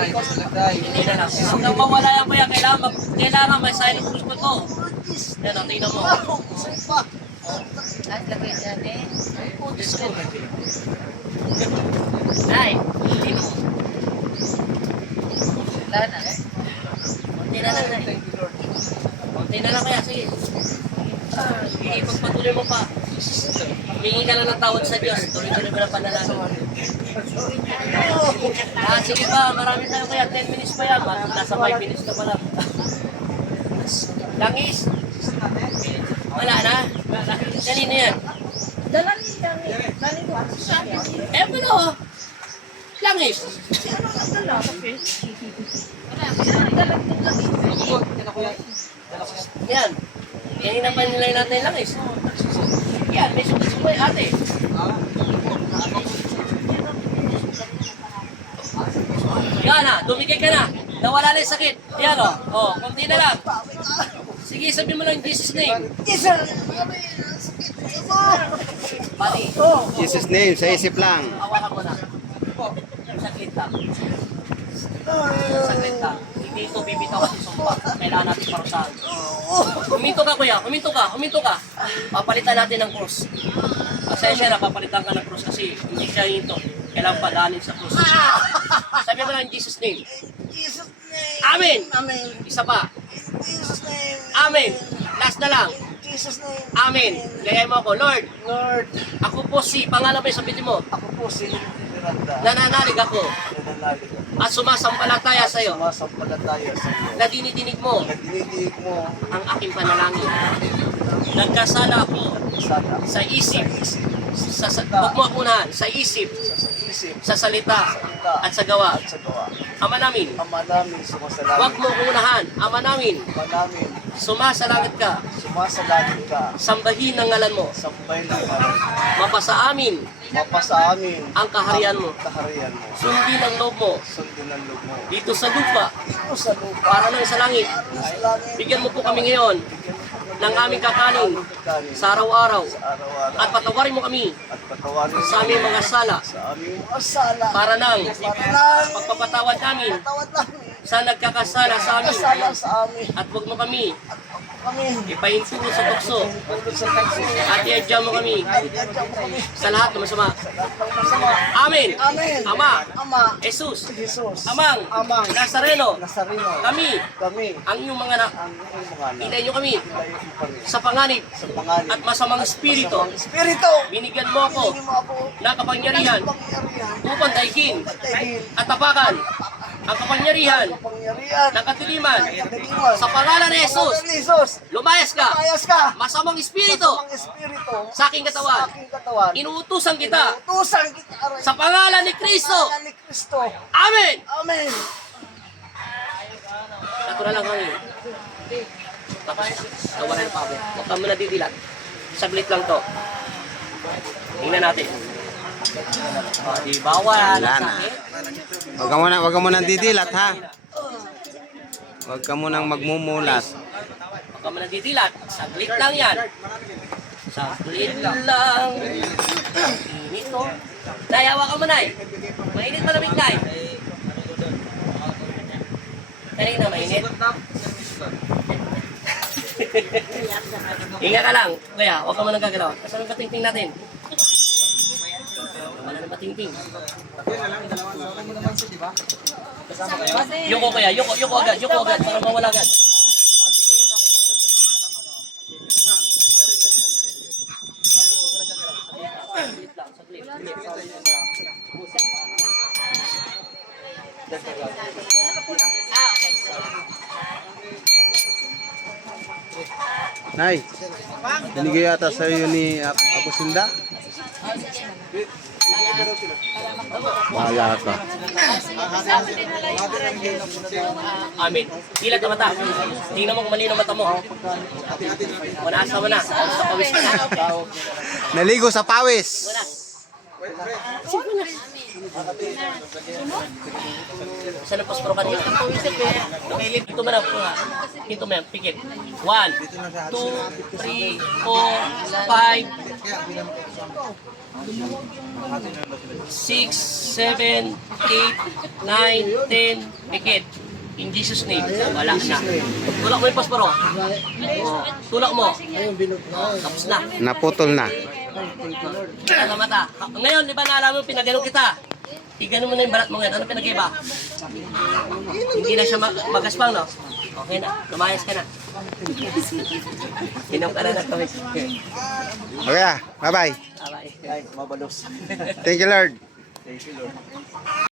Hindi na lang. Hanggang mawala yan kuya, kailangan may sign of cross ko to. Yan o, tingnan mo. At lagay dyan eh. Ay, tingnan mo. Wala na eh. Konti na lang na eh. Konti na lang kaya, sige. Ipagpatuloy mo pa. Humingi ka lang ng tawad sa Diyos. Tuloy-tuloy mo na panalangin. Sige pa, marami tayo kaya. 10 minutes pa yan. Nasa 5 minutes na pala. Langis. Wala na. Kanino yan? Dalangin kami. Dalangin ko. Eh, pero, langis. Yan. Hinapan nila natin yung langis. Yan, may suko yung ate. Yan na, tumigay ka na. Nawala na yung sakit. Yan o. O, konti na lang. Sige, sabihin mo lang Jesus name. Pati. Jesus name, sa isip lang. Hawakan mo na. Saglit lang. Saglit lang. Hindi ito bibitaw kasi sumpa. Kailangan natin parusahan. Huminto ka kuya, huminto ka, huminto ka. Papalitan natin ng krus. Pasensya na, papalitan ka ng krus kasi hindi siya hinto. Kailangan palanin sa krus. Sabi mo lang in Jesus name. Jesus name. Amen. Amen. Isa pa. Jesus name. Amen. Last na lang. Jesus name. Amen. Gaya mo ako, Lord, Lord, ako po si, pangalan mo yung sabihin mo, ako po si Miranda. nananalig ako Nananalig ako. at sumasampalataya sa iyo Sumasampalataya sa iyo. na dinidinig mo Nagdinidig mo ang aking panalangin. Nagkasala ako sana sa isip, sa huwag mo akunahan, sa isip, isip sa salita, at sa gawa. at sa gawa. Ama namin, Ama namin sumasalangit. huwag mo akunahan, Ama namin, Ama namin sumasalangit ka, sumasalangit ka. sambahin ang ngalan mo, Sampay ng ngalan. mapasa amin Mapasa amin ang kaharian mo, kaharian mo. sundin ang loob mo, Sundin ang loob mo. dito sa lupa, Dito sa lupa. para lang sa langit. Sa langit. Bigyan mo po kami ngayon ng aming kakanin Kanin. sa araw-araw Sa araw-araw. at patawarin mo kami At patawarin mo sa aming mga sala sa aming mga sala. para nang Para pagpapatawad namin tawad namin. sa nagkakasala sa amin Kasala sa amin. at huwag mo kami Kami. ipahintulot sa tukso Tulad sa takso. at iadya mo kami Iadya mo kami. sa lahat ng masama. Lahat ng masama. Amen. Amen. Ama, Ama. Jesus, Jesus. Amang, Amang. Nazareno, Nazareno. kami, Kami. ang inyong mga anak, Ang iyong mga anak. hinay nyo kami Ilayo mo kami. sa panganib Sa pangalan. at masamang espiritu. Masamang Espiritu. Binigyan mo ako Binigyan mo ako ng kapangyarihan pangyarihan. upang daigin Patayin. at tapakan ang kapangyarihan Pangyarihan. ng katiliman Katiliman. sa pangalan ni Jesus. Pangalan ni Jesus. Lumayas ka, Ayas ka. masamang espiritu Masamang espiritu. sa aking katawan. Sa aking katawan. Inuutusan kita Inuutusan kita aray. sa pangalan ni Kristo. Pangalan ni Kristo. Amen! Amen. Natural lang kami. Tapos, nawala yung power. Huwag ka muna didilat. Saglit lang to. Tingnan natin. Di ba? Wala na sakit. Wag ka muna didilat ha. Wag ka munang magmumulat. Huwag ka muna didilat. Saglit lang yan. Saglit lang. Init to. Nay, hawa ka mo, Nay. Mainit malamig, Nay. Kanina, mainit. Hinga ka lang. Kuya, huwag ka mo nang gagalaw. Kasama yung patingting natin. Wala na patingting. Yuko kuya, yuko agad, para mawala agad. Saglit lang, saglit. Nay, binigay yata sa iyo ni Apo Sinda. Bahala ka. Amin. Ilat ang mata. Tingnan mo kung malino mata mo. Wanasa mo na. Sa pawis ka na. Naligo sa pawis. Saan ang pasporo ka niya? Ito mo na. Ito mo yan. Pikit. 1, 2, 3, 4, 5. 6, 7, 8, 9, 10, pikit. In Jesus' name. Wala na. Tulak mo yung posporo. Oh, tulak mo. Tapos na. Naputol na. Ano mata? Ngayon, di ba nalaman mo, pinagano kita? Igano mo na yung balat mo ngayon. Ano pinag-iba? Hindi na siya magaspang, no? Okay na. Lumayas ka na. Inom ka na na kami. Okay ah. Bye-bye. Bye-bye. Ay, mabalos. Thank you, Lord. Thank you, Lord.